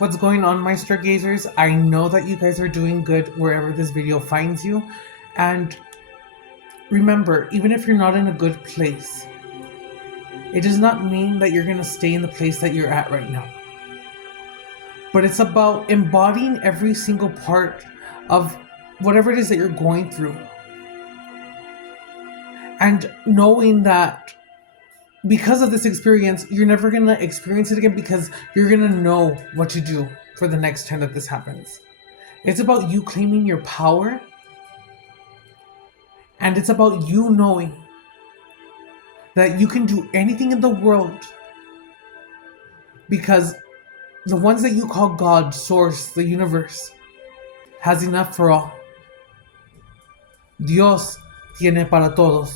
What's going on, my stargazers? I know that you guys are doing good wherever this video finds you. And remember, even if you're not in a good place, it does not mean that you're going to stay in the place that you're at right now. But it's about embodying every single part of whatever it is that you're going through. And knowing that because of this experience, you're never going to experience it again, because you're going to know what to do for the next time that this happens. It's about you claiming your power, and it's about you knowing that you can do anything in the world because the ones that you call God, Source, the universe, has enough for all. Dios tiene para todos.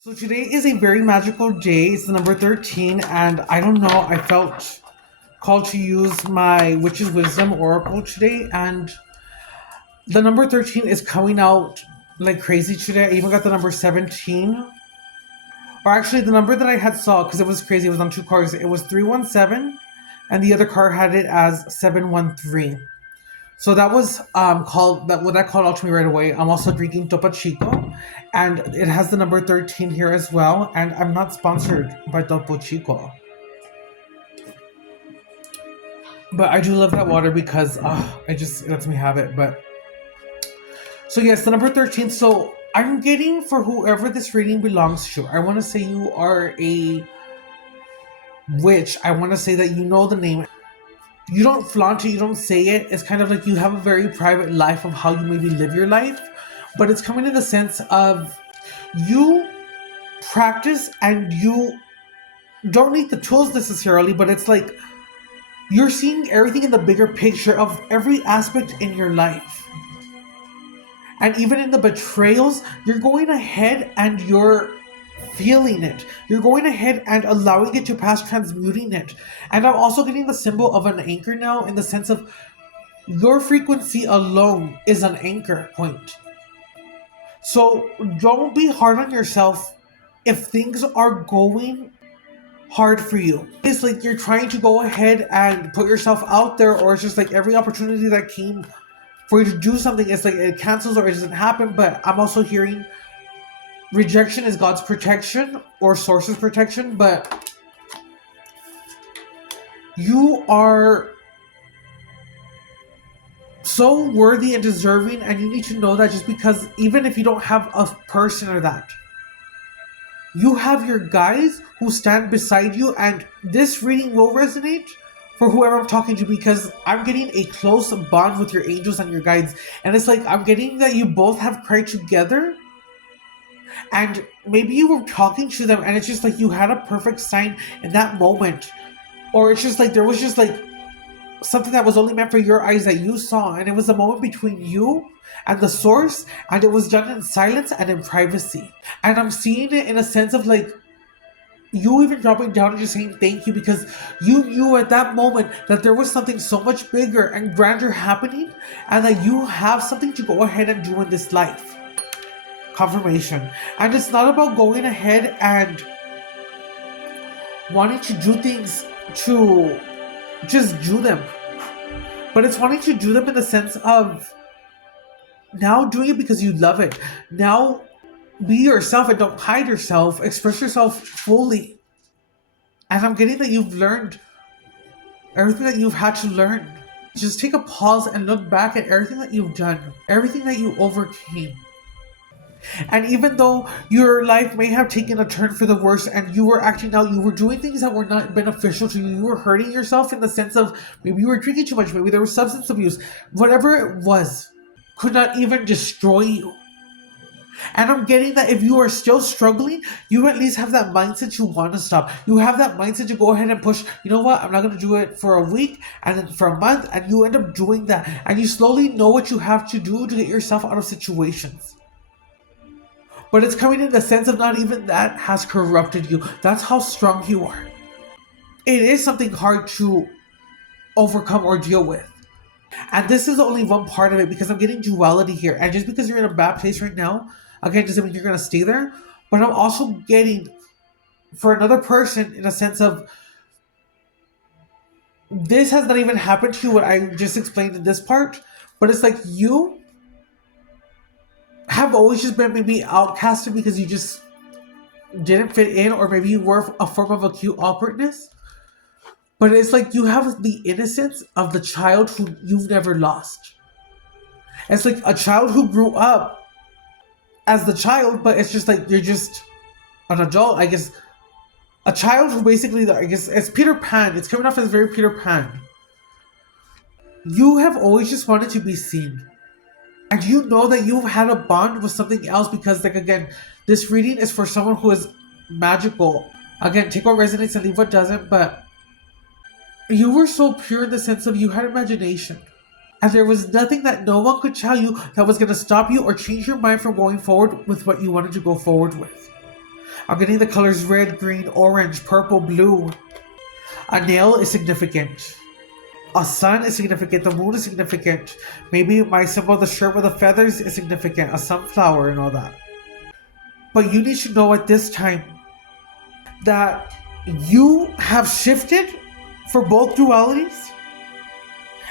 So today is a very magical day. It's the number 13, and I don't know, I felt called to use my Witch's Wisdom Oracle today, and the number 13 is coming out like crazy today. I even got the number 17. Or actually, the number that I had saw, because it was crazy, it was on two cards. It was 317, and the other card had it as 713. So that was called that. What that called out to me right away. I'm also drinking Topo Chico, and it has the number 13 here as well. And I'm not sponsored by Topo Chico, but I do love that water because it lets me have it. But so yes, the number 13. So I'm getting, for whoever this reading belongs to, I want to say you are a witch. I want to say that you know the name. You don't flaunt it, you don't say it. It's kind of like you have a very private life of how you maybe live your life. But it's coming in the sense of you practice and you don't need the tools necessarily, but it's like you're seeing everything in the bigger picture of every aspect in your life. And even in the betrayals, you're going ahead and you're feeling it. You're going ahead and allowing it to pass, transmuting it. And I'm also getting the symbol of an anchor now, in the sense of your frequency alone is an anchor point. So don't be hard on yourself if things are going hard for you. It's like you're trying to go ahead and put yourself out there, or it's just like every opportunity that came for you to do something, it's like it cancels or it doesn't happen. But I'm also hearing rejection is God's protection or Source's protection, but you are so worthy and deserving, and you need to know that, just because even if you don't have a person or that, you have your guides who stand beside you, and this reading will resonate for whoever I'm talking to, because I'm getting a close bond with your angels and your guides, and it's like I'm getting that you both have cried together. And maybe you were talking to them and it's just like you had a perfect sign in that moment. Or it's just like there was just like something that was only meant for your eyes that you saw. And it was a moment between you and the Source. And it was done in silence and in privacy. And I'm seeing it in a sense of like you even dropping down and just saying thank you, because you knew at that moment that there was something so much bigger and grander happening. And that you have something to go ahead and do in this life. Confirmation. And it's not about going ahead and wanting to do things to just do them, but it's wanting to do them in the sense of now doing it because you love it. Now be yourself and don't hide yourself. Express yourself fully. And I'm getting that you've learned everything that you've had to learn. Just take a pause and look back at everything that you've done, everything that you overcame. And even though your life may have taken a turn for the worse and you were acting out, you were doing things that were not beneficial to you, you were hurting yourself in the sense of maybe you were drinking too much, maybe there was substance abuse, whatever it was, could not even destroy you. And I'm getting that if you are still struggling, you at least have that mindset to want to stop. You have that mindset to go ahead and push, you know what, I'm not going to do it for a week and then for a month, and you end up doing that. And you slowly know what you have to do to get yourself out of situations. But it's coming in the sense of not even that has corrupted you. That's how strong you are. It is something hard to overcome or deal with. And this is only one part of it, because I'm getting duality here. And just because you're in a bad place right now, again, doesn't mean you're going to stay there. But I'm also getting, for another person, in a sense of this has not even happened to you, what I just explained in this part, but it's like you have always just been maybe outcasted because you just didn't fit in, or maybe you were a form of acute awkwardness. But it's like you have the innocence of the child who you've never lost. It's like a child who grew up as the child, but it's just like you're just an adult, I guess. A child who basically, I guess, it's Peter Pan. It's coming off as very Peter Pan. You have always just wanted to be seen. And you know that you've had a bond with something else because, like, again, this reading is for someone who is magical. Again, take what resonates and leave what doesn't, but you were so pure in the sense of you had imagination. And there was nothing that no one could tell you that was going to stop you or change your mind from going forward with what you wanted to go forward with. I'm getting the colors red, green, orange, purple, blue. A nail is significant. A sun is significant. The moon is significant. Maybe my symbol, the shirt with the feathers, is significant. A sunflower and all that. But you need to know at this time that you have shifted for both dualities.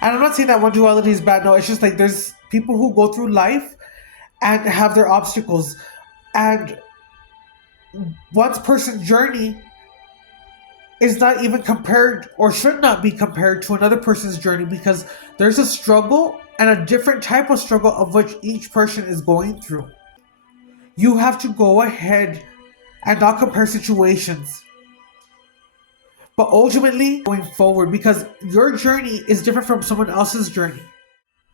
And I'm not saying that one duality is bad. No, it's just like there's people who go through life and have their obstacles. And one person's journey is not even compared or should not be compared to another person's journey, because there's a struggle and a different type of struggle of which each person is going through. You have to go ahead and not compare situations, but ultimately going forward, because your journey is different from someone else's journey.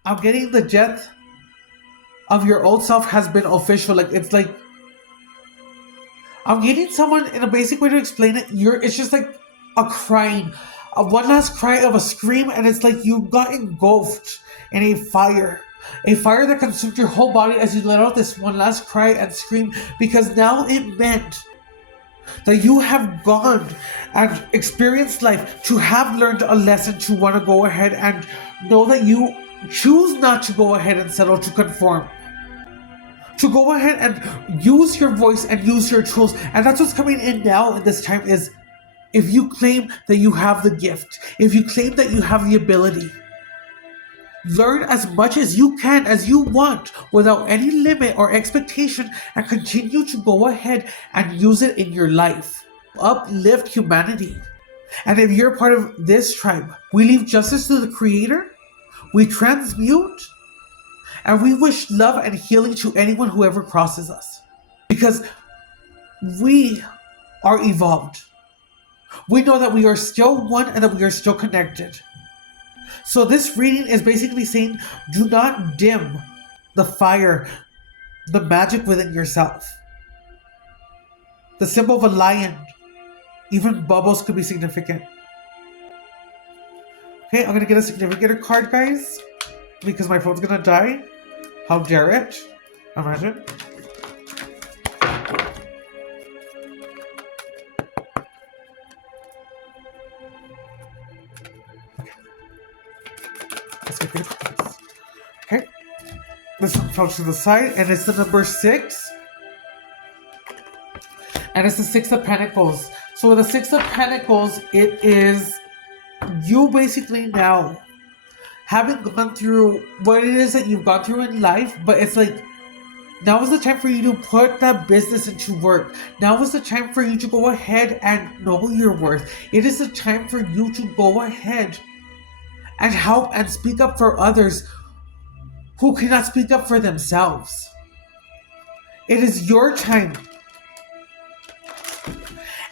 I'm getting the death of your old self has been official. Like, it's like I'm getting someone, in a basic way to explain it, it's just like a crying, one last cry of a scream, and it's like you got engulfed in a fire that consumed your whole body as you let out this one last cry and scream, because now it meant that you have gone and experienced life, to have learned a lesson, to want to go ahead and know that you choose not to go ahead and settle to conform. To go ahead and use your voice and use your tools. And that's what's coming in now in this time is, if you claim that you have the gift, if you claim that you have the ability, learn as much as you can, as you want, without any limit or expectation, and continue to go ahead and use it in your life. Uplift humanity. And if you're part of this tribe, we leave justice to the Creator, we transmute, and we wish love and healing to anyone who ever crosses us. Because we are evolved. We know that we are still one and that we are still connected. So this reading is basically saying, do not dim the fire, the magic within yourself. The symbol of a lion, even bubbles could be significant. Okay, I'm going to get a significator card, guys, because my phone's going to die. How dare it? Imagine. Let's get the cards. Okay. This one fell to the side, and it's the number 6. And it's the 6 of Pentacles. So with the 6 of Pentacles, it is you basically now having gone through what it is that you've gone through in life, but it's like, now is the time for you to put that business into work. Now is the time for you to go ahead and know your worth. It is the time for you to go ahead and help and speak up for others who cannot speak up for themselves. It is your time.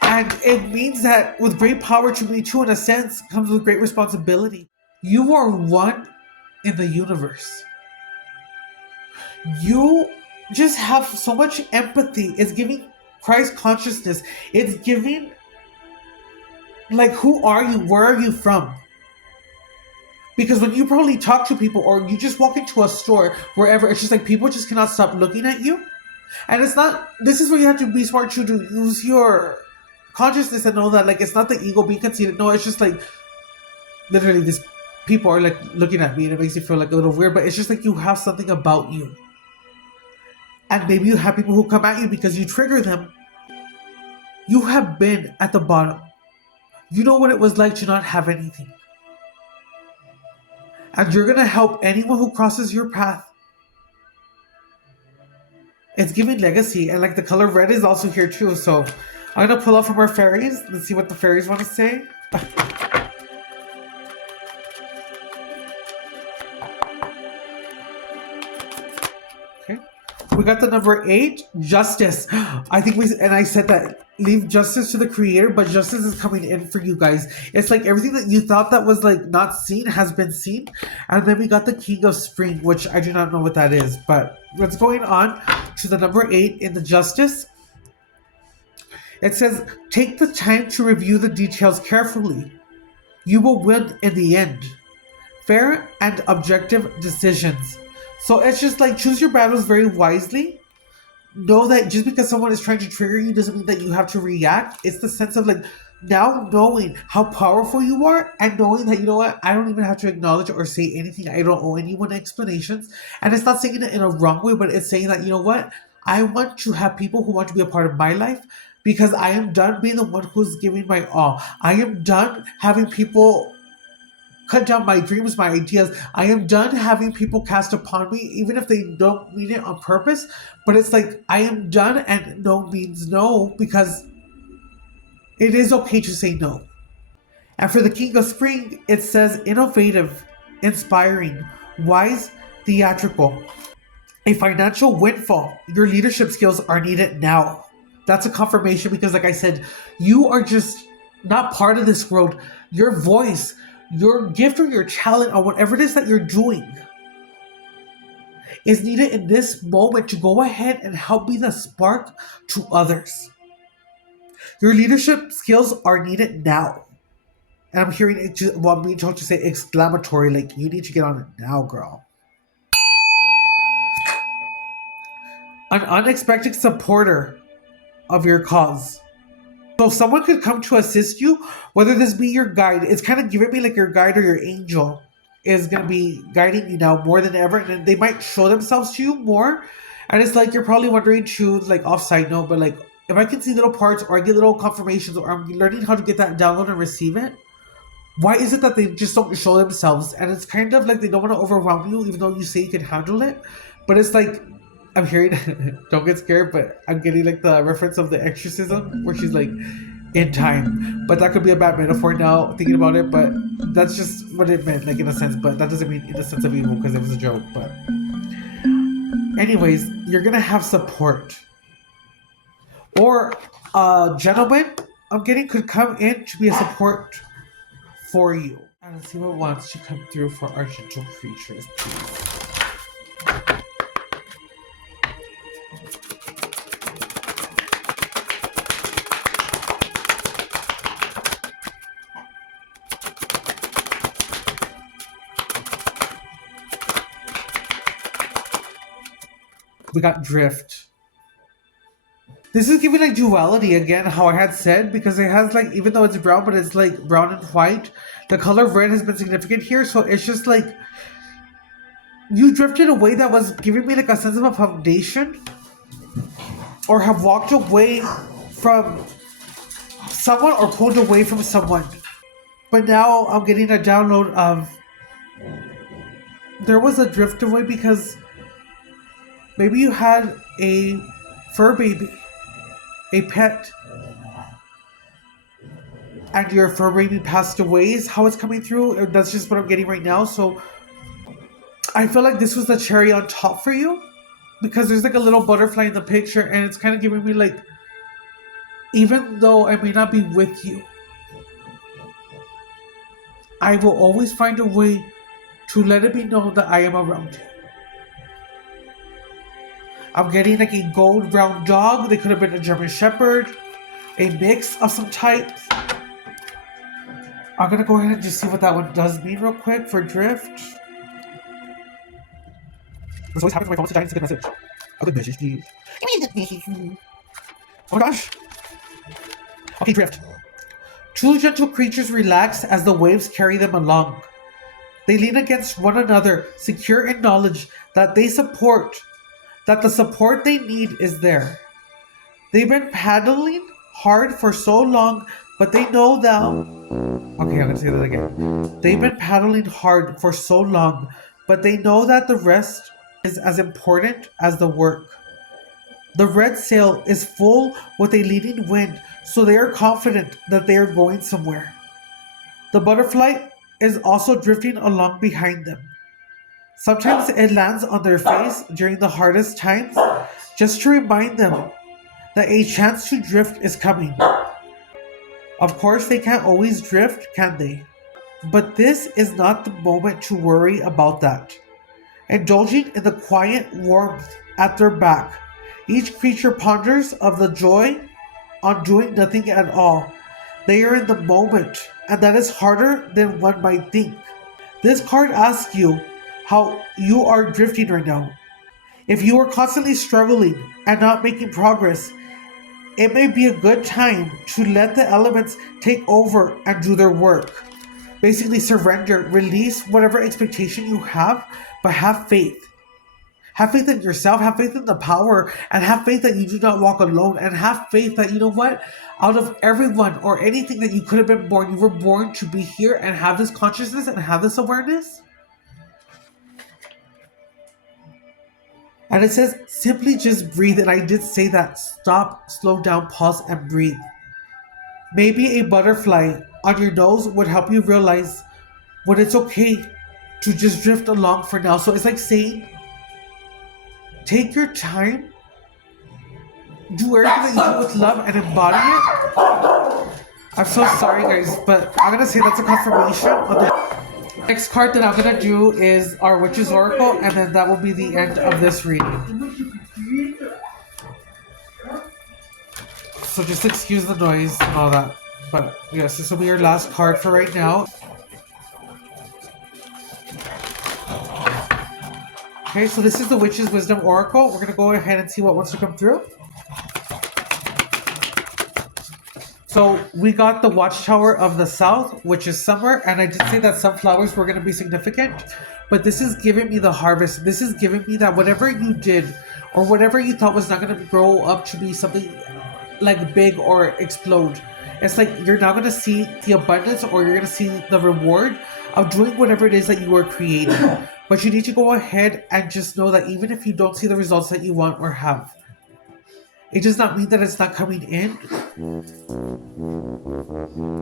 And it means that with great power to me too, in a sense, comes with great responsibility. You are one in the universe. You just have so much empathy. It's giving Christ consciousness. It's giving, like, who are you? Where are you from? Because when you probably talk to people, or you just walk into a store, wherever, it's just like people just cannot stop looking at you. And it's not, this is where you have to be smart to use your consciousness and know that, like, it's not the ego being conceited. No, it's just like, literally, this people are like looking at me and it makes you feel like a little weird, but it's just like you have something about you. And maybe you have people who come at you because you trigger them. You have been at the bottom. You know what it was like to not have anything. And you're going to help anyone who crosses your path. It's giving legacy, and like the color red is also here too. So I'm going to pull out from our fairies. Let's see what the fairies want to say. Okay. We got the number 8, justice. I said that leave justice to the creator, but justice is coming in for you guys. It's like everything that you thought that was like not seen has been seen. And then we got the king of spring, which I do not know what that is, but what's going on to the number 8 in the justice? It says, take the time to review the details carefully. You will win in the end. Fair and objective decisions. So it's just like choose your battles very wisely. Know that just because someone is trying to trigger you doesn't mean that you have to react. It's the sense of like now knowing how powerful you are and knowing that, you know what, I don't even have to acknowledge or say anything. I don't owe anyone explanations. And it's not saying it in a wrong way, but it's saying that, you know what, I want to have people who want to be a part of my life because I am done being the one who's giving my all. I am done having people cut down my dreams, my ideas. I am done having people cast upon me, even if they don't mean it on purpose. But it's like, I am done, and no means no, because it is okay to say no. And for the King of Spring, it says innovative, inspiring, wise, theatrical. A financial windfall. Your leadership skills are needed now. That's a confirmation because, like I said, you are just not part of this world. Your voice, your gift or your talent or whatever it is that you're doing is needed in this moment to go ahead and help be the spark to others. Your leadership skills are needed now. And I'm hearing it, I'm being told to say exclamatory, like you need to get on it now, girl. An unexpected supporter of your cause. So someone could come to assist you, whether this be your guide. It's kind of giving me like your guide or your angel is going to be guiding you now more than ever. And they might show themselves to you more. And it's like you're probably wondering too, like off side note, but like if I can see little parts or I get little confirmations or I'm learning how to get that download and receive it, why is it that they just don't show themselves? And it's kind of like they don't want to overwhelm you, even though you say you can handle it. But it's like, I'm hearing, don't get scared, but I'm getting like the reference of the exorcism where she's like in time. But that could be a bad metaphor now, thinking about it. But that's just what it meant, like in a sense. But that doesn't mean in the sense of evil because it was a joke. But anyways, you're going to have support. Or a gentleman I'm getting could come in to be a support for you. And let's see what wants to come through for our gentle creatures, please. We got drift. This is giving like duality again, how I had said, because it has like, even though it's brown, but it's like brown and white. The color red has been significant here, so it's just like you drifted away that was giving me like a sense of a foundation, or have walked away from someone or pulled away from someone. But now I'm getting a download of there was a drift away because maybe you had a fur baby, a pet, and your fur baby passed away is how it's coming through. That's just what I'm getting right now. So I feel like this was the cherry on top for you because there's like a little butterfly in the picture and it's kind of giving me like, even though I may not be with you, I will always find a way to let it be known that I am around you. I'm getting like a gold brown dog. They could have been a German Shepherd, a mix of some types. I'm gonna go ahead and just see what that one does mean real quick for drift. This always happens when my phone to die. It's a good message. A good message, please. Oh my gosh. Okay, drift. Two gentle creatures relax as the waves carry them along. They lean against one another, secure in knowledge that the support they need is there. They've been paddling hard for so long, but they know now Okay, I'm gonna say that again. They've been paddling hard for so long, but they know that the rest is as important as the work. The red sail is full with a leading wind, so they are confident that they are going somewhere. The butterfly is also drifting along behind them. Sometimes it lands on their face during the hardest times, just to remind them that a chance to drift is coming. Of course, they can't always drift, can they? But this is not the moment to worry about that. Indulging in the quiet warmth at their back, each creature ponders of the joy on doing nothing at all. They are in the moment, and that is harder than one might think. This card asks you how you are drifting right now. If you are constantly struggling and not making progress, it may be a good time to let the elements take over and do their work. Basically, surrender, release whatever expectation you have, but have faith. Have faith in yourself, have faith in the power, and have faith that you do not walk alone, and have faith that, you know what, out of everyone or anything that you could have been born, you were born to be here and have this consciousness and have this awareness. And it says, simply just breathe. And I did say that. Stop, slow down, pause, and breathe. Maybe a butterfly on your nose would help you realize when it's okay to just drift along for now. So it's like saying, take your time, do everything that you do with love, and embody it. I'm so sorry, guys, but I'm gonna say that's a confirmation of the next card that I'm gonna do is our Witch's Oracle, and then that will be the end of this reading. So just excuse the noise and all that. But yes, this will be your last card for right now. Okay, so this is the Witch's Wisdom Oracle. We're gonna go ahead and see what wants to come through. So we got the Watchtower of the South, which is summer, and I did say that some flowers were going to be significant, but this is giving me the harvest. This is giving me that whatever you did or whatever you thought was not going to grow up to be something like big or explode, it's like you're now going to see the abundance, or you're going to see the reward of doing whatever it is that you were creating. But you need to go ahead and just know that even if you don't see the results that you want or have, it does not mean that it's not coming in.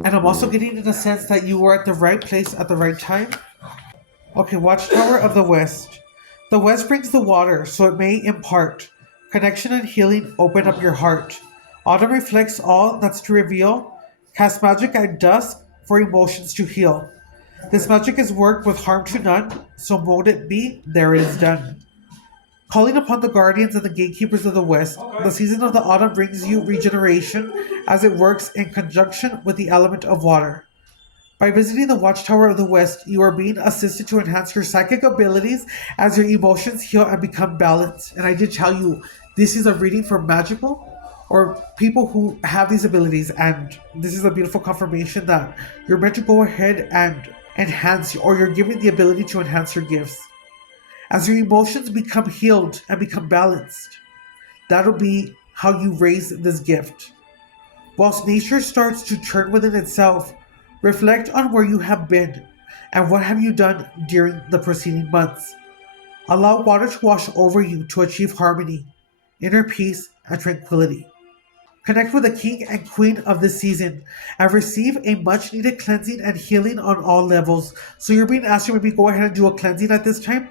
And I'm also getting in a sense that you were at the right place at the right time. Okay, Watchtower of the West. The West brings the water, so it may impart connection and healing. Open up your heart. Autumn reflects all that's to reveal. Cast magic at dusk for emotions to heal. This magic is worked with harm to none, so mote it be, there it is done. Calling upon the guardians and the gatekeepers of the West, the season of the autumn brings you regeneration as it works in conjunction with the element of water. By visiting the Watchtower of the West, you are being assisted to enhance your psychic abilities as your emotions heal and become balanced. And I did tell you, this is a reading for magical or people who have these abilities, and this is a beautiful confirmation that you're meant to go ahead and enhance, or you're given the ability to enhance your gifts. As your emotions become healed and become balanced, that'll be how you raise this gift. Whilst nature starts to turn within itself, reflect on where you have been and what have you done during the preceding months. Allow water to wash over you to achieve harmony, inner peace, and tranquility. Connect with the king and queen of this season and receive a much needed cleansing and healing on all levels. So you're being asked to maybe go ahead and do a cleansing at this time.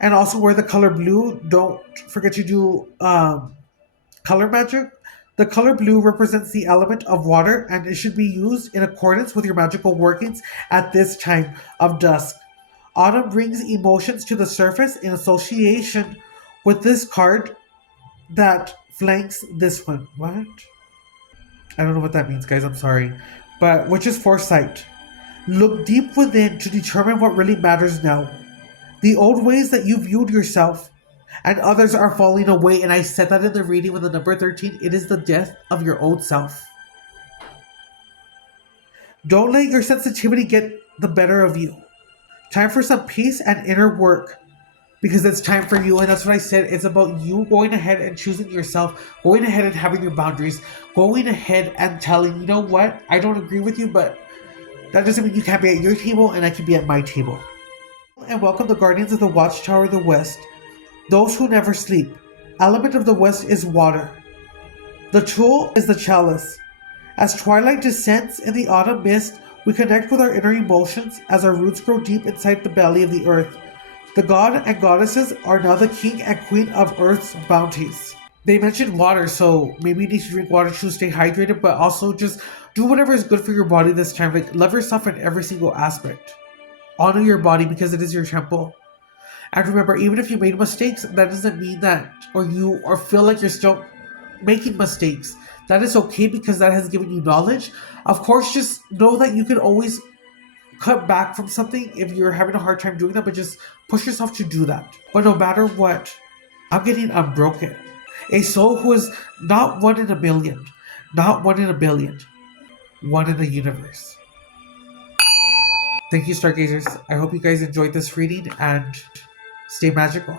And also wear the color blue. Don't forget to do color magic. The color blue represents the element of water, and it should be used in accordance with your magical workings at this time of dusk. Autumn brings emotions to the surface in association with this card that flanks this one. What? I don't know what that means, guys. I'm sorry. But which is foresight. Look deep within to determine what really matters now. The old ways that you viewed yourself and others are falling away. And I said that in the reading with the number 13. It is the death of your old self. Don't let your sensitivity get the better of you. Time for some peace and inner work. Because it's time for you. And that's what I said. It's about you going ahead and choosing yourself. Going ahead and having your boundaries. Going ahead and telling, you know what? I don't agree with you, but That doesn't mean you can't be at your table and I can be at my table. And welcome the guardians of the Watchtower of the West, those who never sleep. Element of the West is water. The tool is the chalice. As twilight descends in the autumn mist, we connect with our inner emotions as our roots grow deep inside the belly of the earth. The god and goddesses are now the king and queen of earth's bounties. They mentioned water, so maybe you need to drink water to stay hydrated, but also just do whatever is good for your body this time. Like, love yourself in every single aspect. Honor your body because it is your temple. And remember, even if you made mistakes, that doesn't mean that, or feel like you're still making mistakes. That is okay because that has given you knowledge. Of course, just know that you can always cut back from something if you're having a hard time doing that, but just push yourself to do that. But no matter what, I'm getting unbroken. A soul who is not one in a million, not one in a billion, one in the universe. Thank you, Stargazers. I hope you guys enjoyed this reading and stay magical.